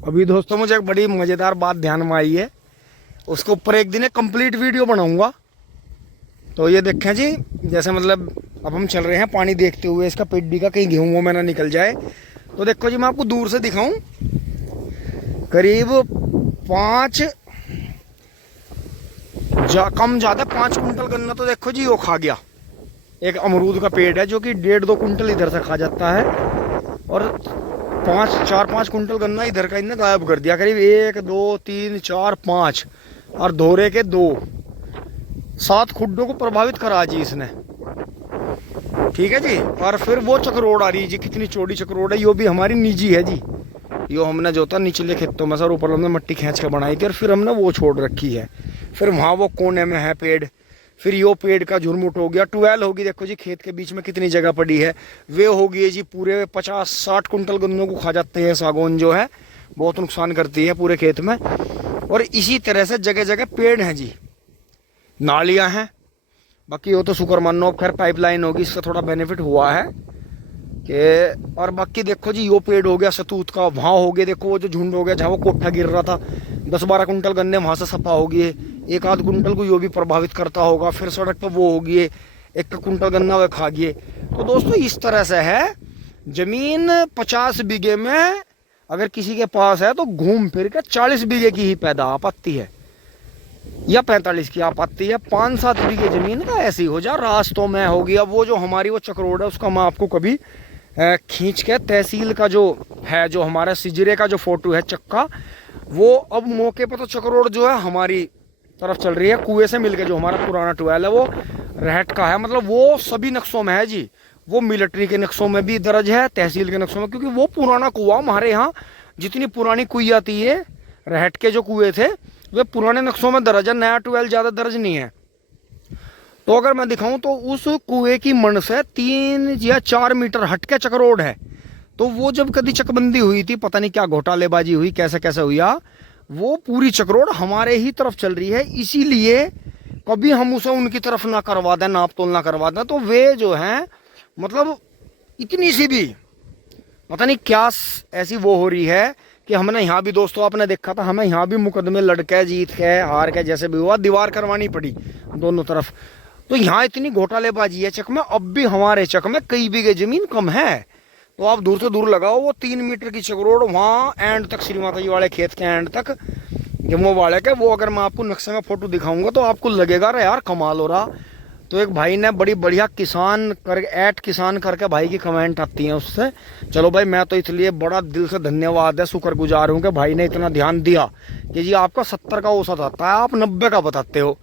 अभी दोस्तों मुझे एक बड़ी मज़ेदार बात ध्यान में आई है, उसके ऊपर एक दिन एक कंप्लीट वीडियो बनाऊंगा। तो ये देखें जी, जैसे मतलब अब हम चल रहे हैं पानी देखते हुए, इसका पेड्डी का कहीं गेहूँ वो में ना निकल जाए। तो देखो जी, मैं आपको दूर से दिखाऊं, करीब कम ज़्यादा 5 कुंटल गन्ना तो देखो जी वो खा गया। एक अमरूद का पेड़ है जो कि 1.5-2 कुंटल इधर से खा जाता है, और 4-5 कुंटल गन्ना इधर का इन्हें गायब कर दिया। करीब 1 2 3 4 5 और धोरे के 7 खुड्डों को प्रभावित करा जी इसने। ठीक है जी। और फिर वो चक्रोड़ आ रही है जी, कितनी चौड़ी चक्रोड़ है, यो भी हमारी निजी है जी। यो हमने जो था निचले खेतों में सर ऊपर हमने मिट्टी खींच के बनाई थी, और फिर हमने वो छोड़ रखी है। फिर वहाँ वो कोने में है पेड़, फिर यो पेड़ का झुरमुट हो गया। 12 होगी, देखो जी खेत के बीच में कितनी जगह पड़ी है। वे होगी जी पूरे 50-60 कुंटल गन्नों को खा जाते हैं। सागौन जो है बहुत नुकसान करती है पूरे खेत में। और इसी तरह से जगह जगह पेड़ हैं जी, नालियाँ हैं। बाकी वो तो शुक्र मानो खैर पाइपलाइन होगी, इसका थोड़ा बेनिफिट हुआ है कि। और बाकी देखो जी, यो पेड़ हो गया सतूत का, वहाँ हो गया देखो वो जो झुंड हो गया जहाँ वो कोठा गिर रहा था, 10-12 कुंटल गन्ने वहाँ से सफा हो गए। 1-आध कुंटल को यो भी प्रभावित करता होगा। फिर सड़क पर वो हो गए, 1 कुंटल गन्ना वह खा गए। तो दोस्तों इस तरह से है, जमीन 50 बीघे में अगर किसी के पास है तो घूम फिर के 40 बीघे की ही पैदा आपत्ति है, या 45 की आपत्ति है। 5-7 बीघे जमीन का ऐसी हो जा रास्तों में हो गया। वो जो हमारी वो चक्रोड़ है उसका मैं आपको कभी खींच के तहसील का जो है, जो हमारा सिजरे का जो फोटो है चक्का, वो अब मौके पर तो चक्रोड़ जो है हमारी तरफ चल रही है। कुएं से मिलकर जो हमारा पुराना ट्वेल है वो रहट का है, मतलब वो सभी नक्शों में है जी। वो मिलिट्री के नक्शों में भी दर्ज है, तहसील के नक्शों में, क्योंकि वो पुराना कुआं हमारे यहाँ जितनी पुरानी कुई आती है, रहट के जो कुएं थे वे पुराने नक्शों में दर्ज है। नया ट्वेल ज़्यादा दर्ज नहीं है। तो अगर मैं दिखाऊं तो उस कुएं की मन से 3 या 4 मीटर हट के चक्रोड़ है। तो वो जब कभी चकबंदी हुई थी, पता नहीं क्या घोटालेबाजी हुई, कैसे कैसे हुआ, वो पूरी चक्रोड़ हमारे ही तरफ चल रही है। इसीलिए कभी हम उसे उनकी तरफ ना करवा दें, नाप तोल ना करवा दें, तो वे जो हैं मतलब इतनी सी भी पता नहीं क्या ऐसी वो हो रही है कि हमने यहाँ भी दोस्तों आपने देखा था, हमें यहाँ भी मुकदमे लड़के जीत के हार के जैसे भी हुआ दीवार करवानी पड़ी दोनों तरफ। तो यहाँ इतनी घोटालेबाजी है चक में, अब भी हमारे चक में कई बीघे जमीन कम है। तो आप दूर से दूर लगाओ, वो 3 मीटर की चक्रोड़ वहाँ एंड तक, श्री माता जी वाले खेत के एंड तक, जम्मू वाले के, वो अगर मैं आपको नक्शे में फोटो दिखाऊंगा तो आपको लगेगा अरे यार कमाल हो रहा। तो एक भाई ने बड़ी बढ़िया किसान करके भाई की कमेंट आती है उससे। चलो भाई, मैं तो इसलिए बड़ा दिल से धन्यवाद है, शुक्रगुजार हूँ कि भाई ने इतना ध्यान दिया कि जी आपका 70 का औसत आता है, आप 90 का बताते हो।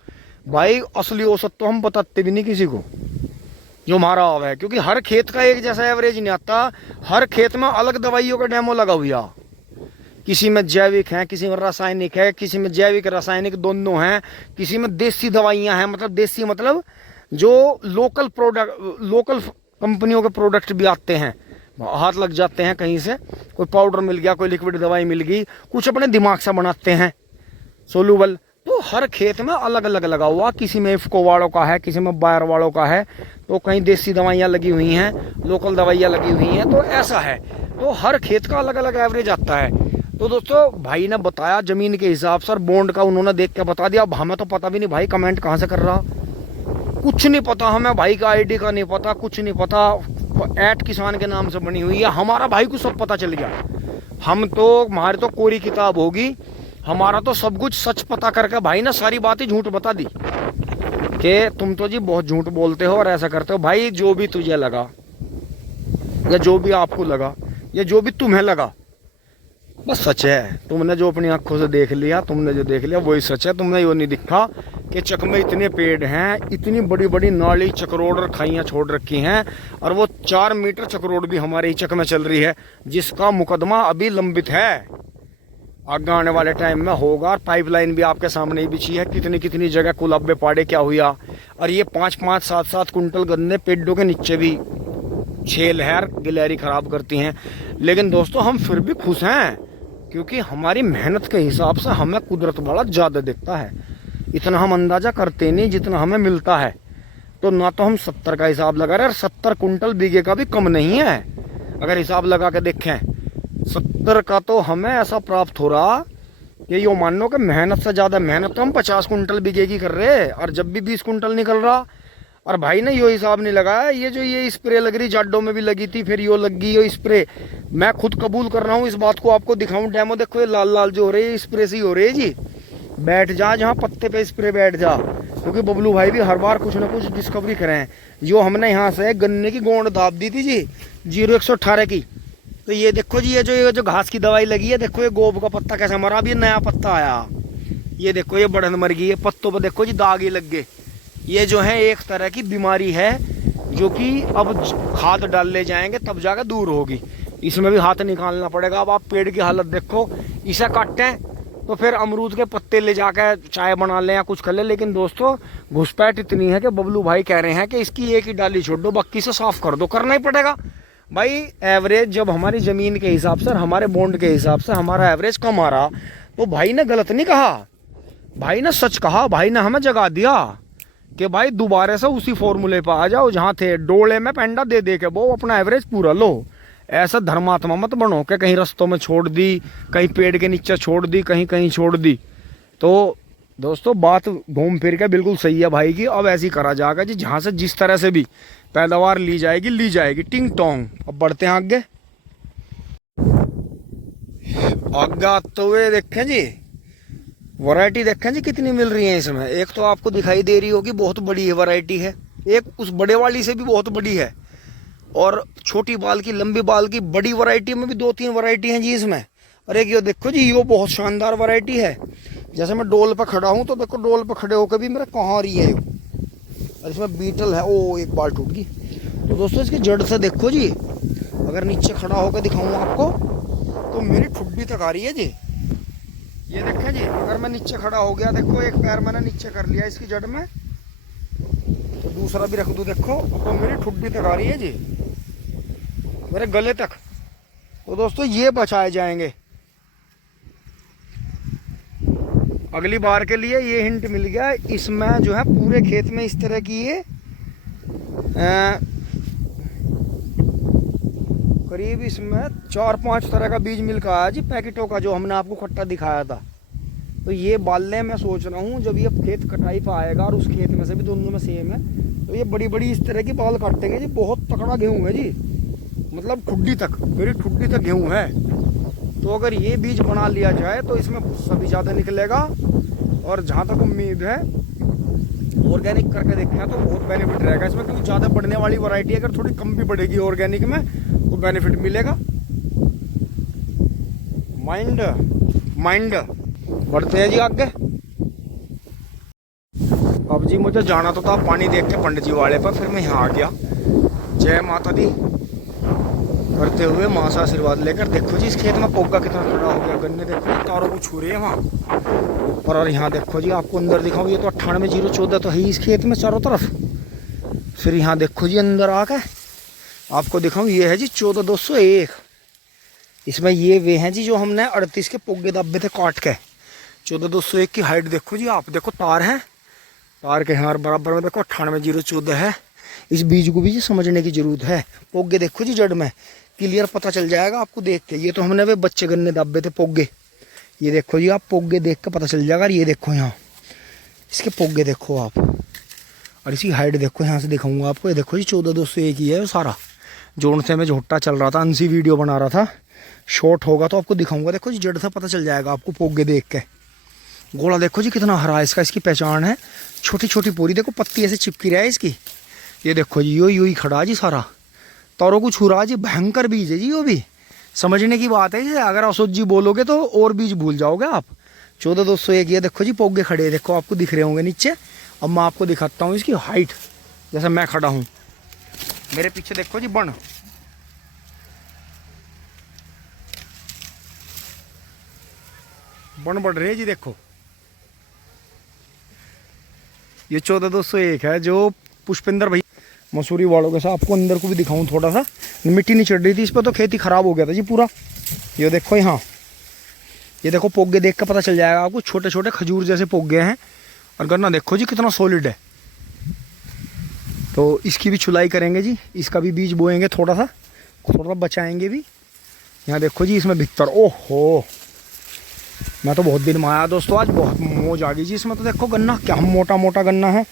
भाई असली औसत तो हम बताते भी नहीं किसी को जो हमारा आव है, क्योंकि हर खेत का एक जैसा एवरेज नहीं आता। हर खेत में अलग दवाइयों का डेमो लगा हुआ, किसी में जैविक है, किसी में रासायनिक है, किसी में जैविक रासायनिक दोनों हैं, किसी में देसी दवाइयाँ हैं। मतलब देसी मतलब जो लोकल प्रोडक्ट, लोकल कंपनियों के प्रोडक्ट भी आते हैं, हाथ लग जाते हैं कहीं से, कोई पाउडर मिल गया, कोई लिक्विड दवाई मिल गई, कुछ अपने दिमाग से बनाते हैं सोलूबल। तो हर खेत में अलग अलग लगा हुआ, किसी में इफ्को वालों का है, किसी में बायर वालों का है, तो कहीं देसी दवाइयाँ लगी हुई हैं, लोकल दवाइयाँ लगी हुई हैं। तो ऐसा है, तो हर खेत का अलग अलग एवरेज आता है। तो दोस्तों भाई ने बताया जमीन के हिसाब से, बॉन्ड का उन्होंने देख के बता दिया। अब हमें तो पता भी नहीं भाई कमेंट कहाँ से कर रहा, कुछ नहीं पता हमें, भाई का आईडी का नहीं पता, कुछ नहीं पता। @किसान के नाम से बनी हुई है, हमारा भाई को सब पता चल गया। हम तो, हमारी तो कोरी किताब होगी, हमारा तो सब कुछ सच पता करके भाई ने सारी बातें झूठ बता दी कि तुम तो जी बहुत झूठ बोलते हो और ऐसा करते हो। भाई जो भी तुझे लगा, या जो भी आपको लगा, या जो भी तुम्हें लगा, बस सच है। तुमने जो अपनी आंखों से देख लिया, तुमने जो देख लिया वही सच है। तुमने यो नहीं दिखा कि चक में इतने पेड़ हैं, इतनी बड़ी बड़ी नाली चक्रोड़ और खाइयाँ छोड़ रखी हैं, और वो 4 मीटर चक्रोड़ भी हमारे ही चक में चल रही है, जिसका मुकदमा अभी लंबित है, आगे आने वाले टाइम में होगा। और पाइपलाइन भी आपके सामने ही बिछी है, कितनी कितनी जगह कुलब्बे पाड़े क्या हुआ। और ये 5-5, 7-7 कुंटल गन्ने पेड़ों के नीचे भी छेल है, गिलहरी खराब करती हैं। लेकिन दोस्तों हम फिर भी खुश हैं, क्योंकि हमारी मेहनत के हिसाब से हमें कुदरत वाला ज़्यादा दिखता है। इतना हम अंदाजा करते नहीं जितना हमें मिलता है। तो ना तो हम 70 का हिसाब लगा रहे, और 70 कुंटल बीघे का भी कम नहीं है अगर हिसाब लगा के देखें। 70 का तो हमें ऐसा प्राप्त हो रहा कि यो मान लो कि मेहनत से ज़्यादा मेहनत तो हम 50 कुंटल बीघे की कर रहे, और जब भी 20 कुंटल निकल रहा। और भाई ने यो हिसाब नहीं लगाया, ये जो ये स्प्रे लग रही जाडो में भी लगी थी, फिर यो लग गई यो स्प्रे। मैं खुद कबूल कर रहा हूँ इस बात को, आपको दिखाऊं डेमो। देखो ये लाल लाल जो हो रही है स्प्रे से ही हो रही है जी। बैठ जा जहाँ पत्ते पे स्प्रे बैठ जा, क्योंकि बबलू भाई भी हर बार कुछ ना कुछ डिस्कवरी करें। जो हमने यहाँ से गन्ने की गोंड दाब दी थी जी 0118 की, तो ये देखो जी, ये जो घास की दवाई लगी है, देखो ये गोब का पत्ता कैसे मरा, अभी नया पत्ता आया। ये देखो ये बढ़न मर गई है, पत्तों पर देखो जी दाग ही लग गए। ये जो है एक तरह की बीमारी है, जो कि अब खाद डाल ले जाएंगे तब जाकर दूर होगी। इसमें भी हाथ निकालना पड़ेगा। अब आप पेड़ की हालत देखो, इसे काटें तो फिर अमरूद के पत्ते ले जाकर चाय बना लें या कुछ कर लें। लेकिन दोस्तों घुसपैठ इतनी है कि बबलू भाई कह रहे हैं कि इसकी एक ही डाली छोड़ दो, बाकी से साफ कर दो। करना ही पड़ेगा भाई। एवरेज जब हमारी ज़मीन के हिसाब से, हमारे बॉन्ड के हिसाब से हमारा एवरेज कम आ रहा, तो भाई ने गलत नहीं कहा, भाई ने सच कहा। भाई ने हमें जगा दिया कि भाई दोबारा से उसी फॉर्मूले पर आ जाओ जहाँ थे, डोले में पेंडा दे दे के वो अपना एवरेज पूरा लो। ऐसा धर्मात्मा मत बनो कि कहीं रस्तों में छोड़ दी, कहीं पेड़ के नीचे छोड़ दी, कहीं कहीं छोड़ दी। तो दोस्तों बात घूम फिर के बिल्कुल सही है भाई की। अब ऐसी करा जाएगा जी, जहाँ से जिस तरह से भी पैदावार ली जाएगी टिंग टोंग। अब बढ़ते हैं आगे आते हुए। देखें जी वैरायटी, देखें जी कितनी मिल रही है इसमें। एक तो आपको दिखाई दे रही होगी बहुत बड़ी है वैरायटी है, एक उस बड़े वाली से भी बहुत बड़ी है, और छोटी बाल की, लंबी बाल की, बड़ी वैरायटी में भी 2-3 वैरायटी हैं जी इसमें। और एक ये देखो जी, ये बहुत शानदार वैरायटी है। जैसे मैं डोल पर खड़ा हूँ तो देखो, डोल पर खड़े होकर भी मेरा कहाँ रही है, और इसमें बीटल है। ओ एक बाल टूट गई। तो दोस्तों इसकी जड़ से देखो जी, अगर नीचे खड़ा होकर दिखाऊँ आपको तो मेरी ठुड्डी तक आ रही है जी। ये देखें जी, अगर मैं नीचे खड़ा हो गया, देखो एक पैर मैंने नीचे कर लिया इसकी जड़ में, तो दूसरा भी रख दूँ देखो, तो मेरी ठुड्डी तक आ रही है जी, मेरे गले तक। तो दोस्तों ये बचाए जाएंगे। अगली बार के लिए ये हिंट मिल गया। इसमें जो है पूरे खेत में इस तरह की ये करीब इसमें 4-5 तरह का बीज मिल का है जी, पैकेटों का, जो हमने आपको खट्टा दिखाया था। तो ये बालने मैं सोच रहा हूँ जब ये खेत कटाई पर आएगा और उस खेत में से भी दोनों में सेम है, तो ये बड़ी बड़ी इस तरह की बाल काटेंगे जी। बहुत तकड़ा गेहूँ है जी, मतलब ठुड्डी तक, मेरी ठुड्डी तक गेहूँ है। तो अगर ये बीज बना लिया जाए तो इसमें भुस्सा भी ज़्यादा निकलेगा, और जहाँ तक उम्मीद है ऑर्गेनिक करके देखें तो बहुत बेनिफिट रहेगा इसमें, क्योंकि ज़्यादा बढ़ने वाली वैरायटी अगर थोड़ी कम भी बढ़ेगी ऑर्गेनिक में तो बेनिफिट मिलेगा। माइंड बढ़ते हैं जी आगे। अब जी मुझे जाना तो था पानी देख के पंडित जी वाले पर, फिर मैं यहाँ आ गया। जय माता दी करते हुए माँ से आशीर्वाद लेकर। देखो जी इस खेत में पोगा कितना खड़ा हो गया, गन्ने देखो तारों को छू रहे हैं वहाँ ऊपर। और यहाँ देखो जी, आपको अंदर दिखाऊँ, ये तो 98-014 तो है इस खेत में चारों तरफ। फिर यहाँ देखो जी अंदर आकर आपको दिखाऊँ, ये है जी 14201। इसमें ये वे हैं जी जो हमने 38 के पोगे दब्बे थे काट के। 14201 की हाइट देखो जी, आप देखो तार है, तार के यहाँ बराबर में देखो 98-014 है। इस बीज को भी जी समझने की जरूरत है। पोगे देखो जी जड़ में क्लियर पता चल जाएगा आपको देख के। ये तो हमने वे बच्चे गन्ने दाबे थे पोगे, ये देखो जी आप पोगे देख के पता चल जाएगा। ये देखो यहाँ इसके पोगे देखो आप, और इसकी हाइट देखो, यहाँ से दिखाऊंगा आपको। ये देखो जी 14201 ही है सारा। जोन से मैं झोटा चल रहा था, अंसी वीडियो बना रहा था, शॉर्ट होगा तो आपको दिखाऊंगा। देखो जी जड़ से पता चल जाएगा आपको पोगे देख के। गोला देखो जी कितना हरा है इसका, इसकी पहचान है। छोटी छोटी पोरी देखो, पत्ती ऐसे चिपकी रहा है इसकी। ये देखो जी यो ही खड़ा जी सारा, तारों को छू रहा जी। भयंकर बीज है जी, वो भी समझने की बात है जी। अगर असोद जी बोलोगे तो और बीज भूल जाओगे आप। 14201 ये देखो जी पोगे खड़े, देखो आपको दिख रहे होंगे नीचे। अब मैं आपको दिखाता हूँ इसकी हाइट, जैसे मैं खड़ा हूँ, मेरे पीछे देखो जी बन बढ़ रहे जी। देखो ये 14201 है जो पुष्पेंद्र भाई मसूरी वालों के साथ। आपको अंदर को भी दिखाऊं थोड़ा सा, मिट्टी नहीं चढ़ रही थी इस पर, तो खेती खराब हो गया था जी पूरा। ये देखो यहाँ, ये देखो पोगे देख कर पता चल जाएगा आपको, छोटे छोटे खजूर जैसे पोगे हैं। और गन्ना देखो जी कितना सॉलिड है। तो इसकी भी छुलाई करेंगे जी, इसका भी बीज बोएंगे, थोड़ा सा बचाएंगे भी। यहाँ देखो जी इसमें भीतर, ओहो मैं तो बहुत दिन में आया दोस्तों, आज बहुत मौज आ गई जी इसमें। तो देखो गन्ना क्या मोटा मोटा गन्ना है।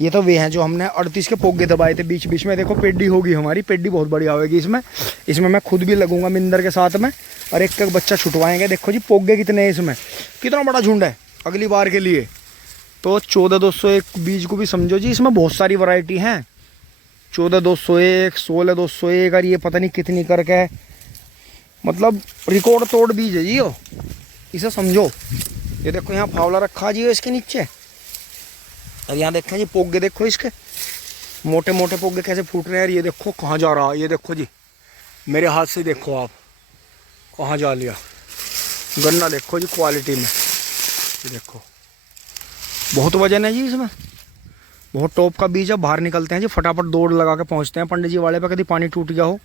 ये तो वे हैं जो हमने 38 के पोगे दबाए थे बीच बीच में। देखो पेड्डी होगी हमारी, पेड्डी बहुत बढ़िया होगी इसमें। इसमें मैं खुद भी लगूंगा मिंदर के साथ में, और एक एक बच्चा छुटवाएंगे। देखो जी पोगे कितने हैं इसमें, कितना बड़ा झुंड है अगली बार के लिए। तो 14,201 बीज को भी समझो जी, इसमें बहुत सारी वैरायटी हैं। 14,201, 16,201 और ये पता नहीं कितनी करके है, मतलब रिकॉर्ड तोड़ बीज है जी यो, इसे समझो। ये देखो यहाँ फावला रखा जी इसके नीचे, और यहाँ देखें जी पोगे, देखो इसके मोटे मोटे पोगे कैसे फूट रहे हैं। ये देखो कहाँ जा रहा है, ये देखो जी मेरे हाथ से देखो आप कहाँ जा लिया गन्ना। देखो जी क्वालिटी में, ये देखो बहुत वजन है जी इसमें, बहुत टॉप का बीज है। बाहर निकलते हैं जी फटाफट, दौड़ लगा के पहुँचते हैं पंडित जी वाले पे, कभी पानी टूट गया हो।